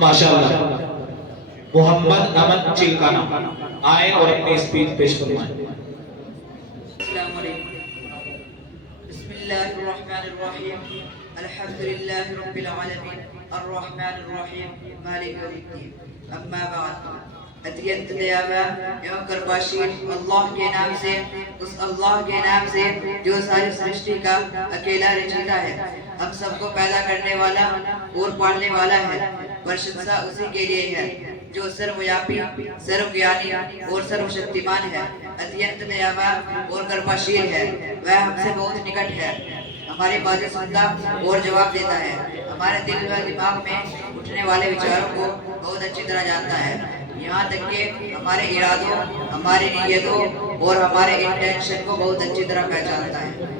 माशाअल्लाह। मोहम्मद अमन चिलकाना आए और अपनी स्पीच पेश फरमाएं। अस्सलाम वालेकुम। बिस्मिल्लाहिर्रहमानिर्रहीम। अल्हम्दुलिल्लाहि रब्बिल आलमीन अर्रहमानिर्रहीम मालिक यौमिद्दीन। अम्मा बाद। अतियंत दयावान एवं कृपाशील अल्लाह के नाम से, उस अल्लाह के नाम से जो सारी सृष्टि का अकेला रचयिता है, हम सबको पैदा करने वाला और पालने वाला है। प्रशंसा उसी के लिए है जो सर्वव्यापी, सर्वज्ञानी और सर्वशक्तिमान है, अत्यंत दयावान और कृपाशील है। वह हमसे बहुत निकट है, हमारी बातें सुनता और जवाब देता है, हमारे दिल व दिमाग में उठने वाले विचारों को बहुत अच्छी तरह जानता है। यहाँ तक कि हमारे इरादों, हमारी नीयतों और हमारे इंटेंशन को बहुत अच्छी तरह पहचानता है।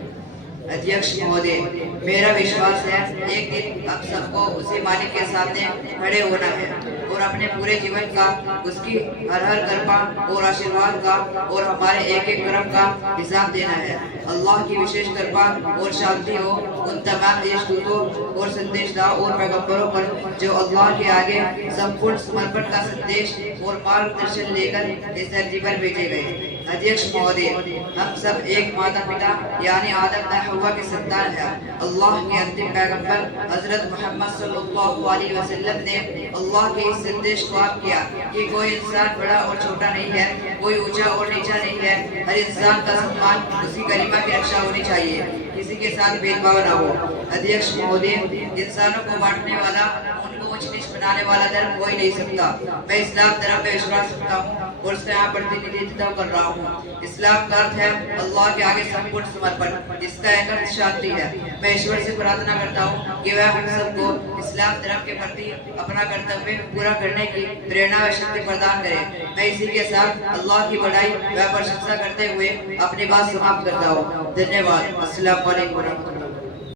अध्यक्ष महोदय, मेरा विश्वास है एक दिन हम सबको उसी मालिक के सामने खड़े होना है और अपने पूरे जीवन का, उसकी हर हर कृपा और आशीर्वाद का और हमारे एक एक कर्म का हिसाब देना है। अल्लाह की विशेष कृपा और शांति हो उन तमाम देशदूतों और संदेशदाओं और पैगंबरों पर जो अल्लाह के आगे संपूर्ण समर्पण का संदेश और मार्गदर्शन लेकर इस धरती पर भेजे गए। अध्यक्ष महोदय, हम सब एक माता पिता यानी आदम व हव्वा के संतान हैं। अल्लाह के अंतिम पैगंबर हजरत मोहम्मद सल्लल्लाहु अलैहि वसल्लम ने अल्लाह के इस संदेश को आप किया कि कोई इंसान बड़ा और छोटा नहीं है, कोई ऊंचा और नीचा नहीं है, हर इंसान का सम्मान उसी कलिमा की रक्षा होनी चाहिए, किसी के साथ भेदभाव न हो। अध्यक्ष महोदय, इंसानों को बांटने वाला, उनको ऊंच नीच बनाने वाला धर्म कोई नहीं सकता। मैं इस्लाम धर्म पे विश्वास रखता हूँ और उसका यहाँ प्रतिनिधित्व कर रहा हूँ। इस्लाम का अर्थ है अल्लाह के आगे संपूर्ण समर्पण, इसका एक अर्थ शांति है। मैं ईश्वर से प्रार्थना करता हूँ कि वह हम सबको इस्लाम धर्म के प्रति अपना कर्तव्य पूरा करने की प्रेरणा व शक्ति प्रदान करे। मैं इसी के साथ अल्लाह की बड़ाई व प्रशंसा करते हुए अपनी बात समाप्त करता हूँ। धन्यवाद। अस्सलाम वालेकुम।